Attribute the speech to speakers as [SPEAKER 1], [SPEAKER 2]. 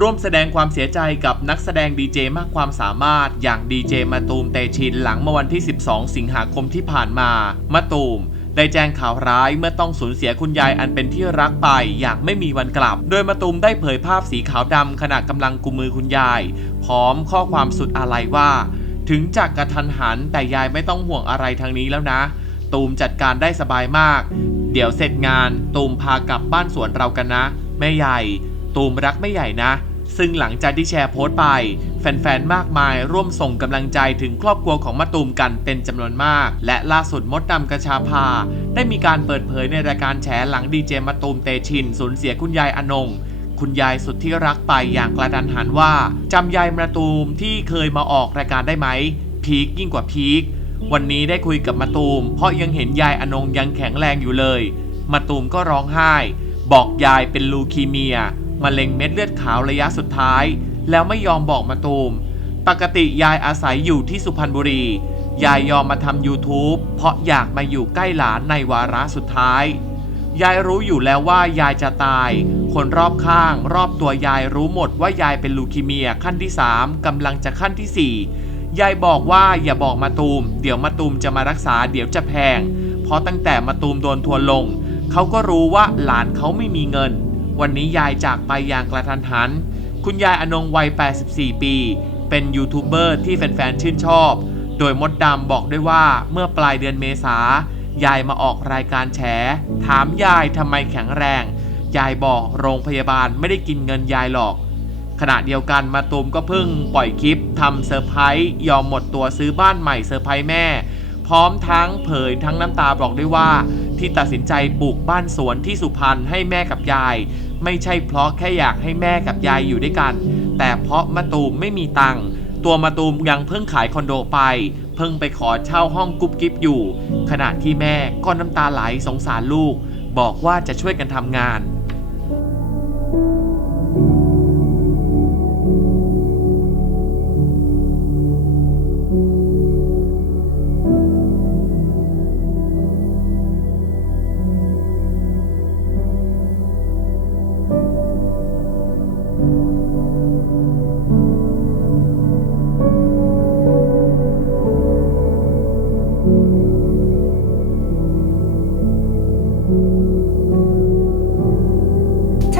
[SPEAKER 1] ร่วมแสดงความเสียใจกับนักแสดงดีเจมากความสามารถ อย่างดีเจมาตูมเตชินหลังเมื่อวันที่ 12 สิงหาคมที่ผ่านมา มาตูมได้แจ้งข่าวร้ายเมื่อต้องสูญเสียคุณยายอันเป็นที่รักไปอย่างไม่มีวันกลับ โดยมาตูมได้เผยภาพสีขาวดำขณะกำลังกุมมือคุณยาย พร้อมข้อความสุดอาลัยว่า ถึงจากกระทันหันแต่ยายไม่ต้องห่วงอะไรทางนี้แล้วนะ ตูมจัดการได้สบายมาก เดี๋ยวเสร็จงานตูมพากลับบ้านสวนเรากันนะ แม่ใหญ่ ตูมรักไม่ใหญ่นะ ซึ่งหลังจากที่แชร์โพสต์ไป แฟนๆ มากมายร่วมส่งกำลังใจถึงครอบครัวของมะตูมกันเป็นจำนวนมาก และล่าสุดมดดำกระชาภา ได้มีการเปิดเผยในรายการแฉหลังดีเจมะตูมเตชินสูญเสียคุณยายอนงคุณยายสุดที่รักไปอย่างกระดันหันว่าจำยายมะตูมที่เคยมาออกรายการได้ไหมพีคยิ่งกว่าพีควันนี้ได้คุยกับมะตูม เพราะยังเห็นยายอนงยังแข็งแรงอยู่เลยมะตูมก็ร้องไห้ บอกยายเป็นลูคีเมีย มะเร็งเม็ดเลือดขาวระยะสุดท้าย แล้วไม่ยอมบอกมะตูม ปกติยายอาศัยอยู่ที่สุพรรณบุรี ยายยอมมาทำ YouTube เพราะอยากมาอยู่ใกล้หลานในวาระสุดท้าย ยายรู้อยู่แล้วว่ายายจะตาย คนรอบข้าง รอบตัวยายรู้หมดว่ายายเป็นลูคีเมียขั้นที่ 3กำลังจะขั้นที่ 4 ยายบอกว่าอย่าบอกมาตูม เดี๋ยวมาตูมจะมารักษาเดี๋ยวจะแพง เพราะตั้งแต่มาตูมโดนทัวลง เขาก็รู้ว่าหลานเขาไม่มีเงิน วันนี้ยายจากไปอย่างกระทันหัน คุณยายอนงวัย 84 ปี เป็นยูทูบเบอร์ที่แฟนๆ ชื่นชอบ โดยมดดำบอกด้วยว่าเมื่อปลายเดือนเมษายายมาออกรายการแฉ ถามยายทำไมแข็งแรง ยายบอกโรงพยาบาลไม่ได้กินเงินยายหรอก ขณะเดียวกันมาตูมก็เพิ่งปล่อยคลิปทำเซอร์ไพรส์ยอมหมดตัวซื้อบ้านใหม่เซอร์ไพรส์แม่ พร้อมทั้งเผยทั้งน้ำตาบอกด้วยว่าที่ตัดสินใจปลูกบ้านสวนที่สุพรรณให้แม่กับยาย ไม่ใช่เพราะแค่อยากให้แม่กับยายอยู่ด้วยกัน แต่เพราะมาตูมไม่มีตังค์ตัวมาตูมยังเพิ่งขายคอนโดไป เพิ่งไปขอเช่าห้องกุ๊บกิ๊บอยู่ ขณะที่แม่ก็น้ำตาไหลสงสารลูก บอกว่าจะช่วยกันทำงาน